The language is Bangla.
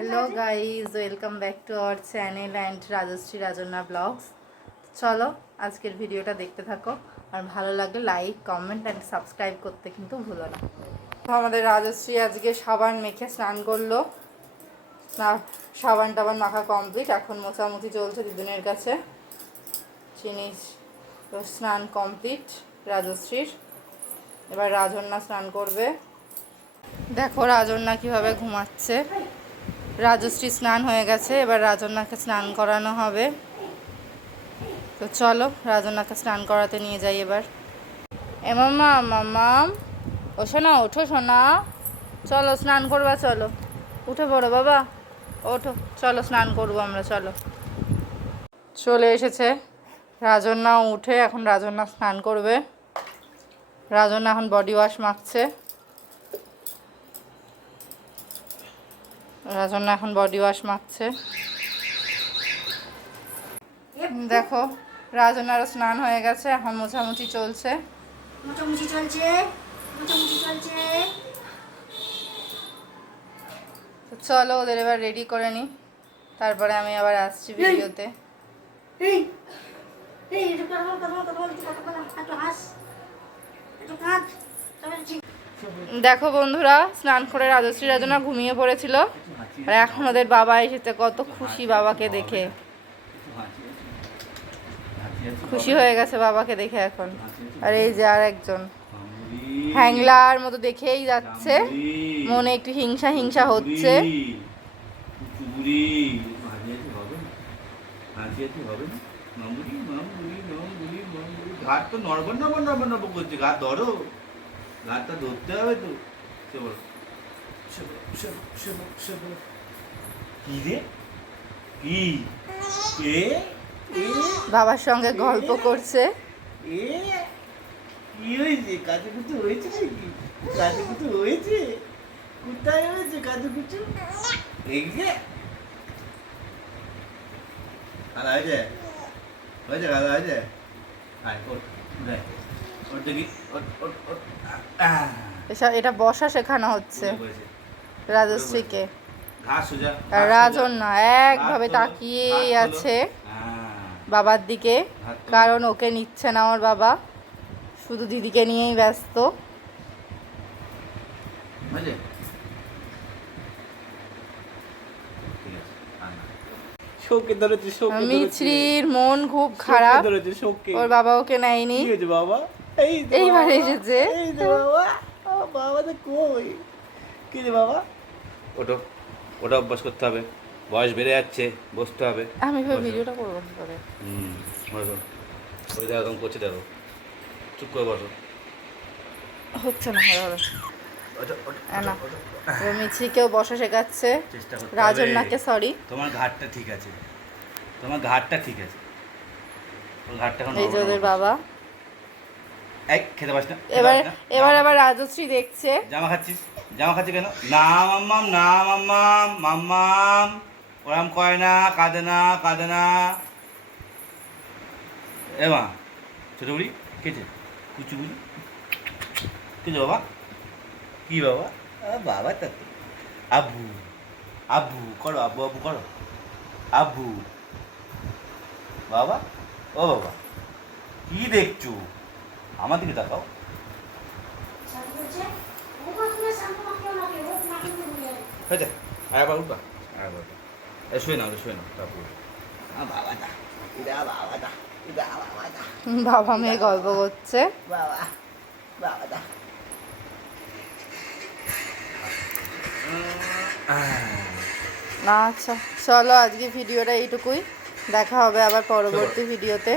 Hello guys, welcome back to our channel and Rajshri Rajanna vlogs. চলো আজকের ভিডিওটা দেখতে থাকো, আর ভালো লাগলে লাইক, কমেন্ট অ্যান্ড সাবস্ক্রাইব করতে কিন্তু ভুলো না। তো আমাদের রাজশ্রী আজকে সাবান মেখে স্নান করলো না, সাবান টাবান মাখা কমপ্লিট, এখন মোছামুছি চলছে দিদুনের কাছে। জিনিস তো স্নান কমপ্লিট রাজশ্রীর, এবার রাজন্না স্নান করবে। দেখো রাজন্না কিভাবে ঘুমাচ্ছে। রাজশ্রী স্নান হয়ে গেছে, এবার রাজন্নাকে স্নান করানো হবে। তো চলো রাজন্নাকে স্নান করাতে নিয়ে যাই এবার। এ মাম্মা, মাম্মাম ও সোনা, ওঠো সোনা, চলো স্নান করবা, চলো উঠে পড়ো বাবা, ওঠো, চলো স্নান করবো আমরা, চলো। চলে এসেছে রাজন্না, উঠে এখন রাজন্না স্নান করবে। রাজন্না এখন বডি ওয়াশ মাখছে। রাজন্না এখন বডি ওয়াশ মাখছে। দেখো রাজন্নারও স্নান হয়ে গেছে, এখন মোছামুছি চলছে। তো চলো ওদের এবার রেডি করে নিই, তারপরে আমি আবার আসছি ভিডিওতে। দেখো বন্ধুরা, স্নান করে রাজশ্রী রাজন্না ঘুমিয়ে পড়েছিল, আর এখন ওদের বাবা এসেছে। কত খুশি বাবাকে দেখে, খুশি হয়ে গেছে বাবাকে দেখে এখন। আর এই যে আর একজন হ্যাংলার মতো দেখেই যাচ্ছে, মনে একটু হিংসা হিংসা হচ্ছে। ঘাট তো নড়বড় নড়বড় নড়বড় নড়বড় করছে, ঘাট ধরো, ঘাটটা ধরতে হবে তো। কি রে, কি এ বাবার সঙ্গে গল্প করছে। এ কি হয়েছে, কাজু কুচু হয়েছে নাকি? কাজু কুচু হয়েছে? কোথায় হয়েছে কাজু কুচু? এই যে খালা হয়েছে, হয়েছে খালা হয়েছে। আয় ওঠ, উঠায় ওর দেখি, ওঠ ওঠ ওঠ। এটা বসা শেখানো হচ্ছে রাজশ্রীকে। ঘাস সোজা, আর রাজন্না একভাবে তাকিয়েই আছে বাবার দিকে, কারণ ওকে নিচ্ছে না ওর বাবা, শুধু দিদিকে নিয়েই ব্যস্ত। মিছরির মন খুব খারাপ, ওর বাবা ওকে নেয়নি, এইবার এসেছে। ওটা ওটা অভ্যাস করতে হবে, বয়স বেড়ে যাচ্ছে, বসতে হবে। আমি ভিডিওটা করবো কি করে? বসো, ওই দেখো করছে, দেখো চুপ করে বসো। হচ্ছে না ভালোভাবে না, মিছরিকেও বসা শেখাচ্ছে, রাজন্নাকে। সরি, তোমার ঘাটটা ঠিক আছে, তোমার ঘাটটা ঠিক আছে, ওর ঘাটটা এখন এই যে ওদের বাবা। এই খেতে পাস না, এবার আবার রাজশ্রী দেখছে। জামা খাচ্ছিস, জামা খাচ্ছি কেন? না মাম্মাম, না মাম্মাম, মাম্মাম ওরম কয় না, কাঁদে না, কাঁদে না। এ মা ছোটো বুড়ি খেয়েছে, কুচু বুড়ি খেয়েছে বাবা। কি বাবা? বাবা তা তো আব্বু, আব্বু করো, আব্বু আব্বু করো, আব্বু বাবা। ও বাবা কি দেখছো, আমার দিকে তাকাও। হয়েছে, আবার উঠবা, আবার শুয়ে নাও, শুয়ে নাও, তারপর বাবাটা, এটা বাবাটা, এটা বাবাটা। বাবা মেয়ে গল্প করছে। বাবা বাবাটা। আচ্ছা চলো আজকে ভিডিওটা এইটুকুই, দেখা হবে আবার পরবর্তী ভিডিওতে।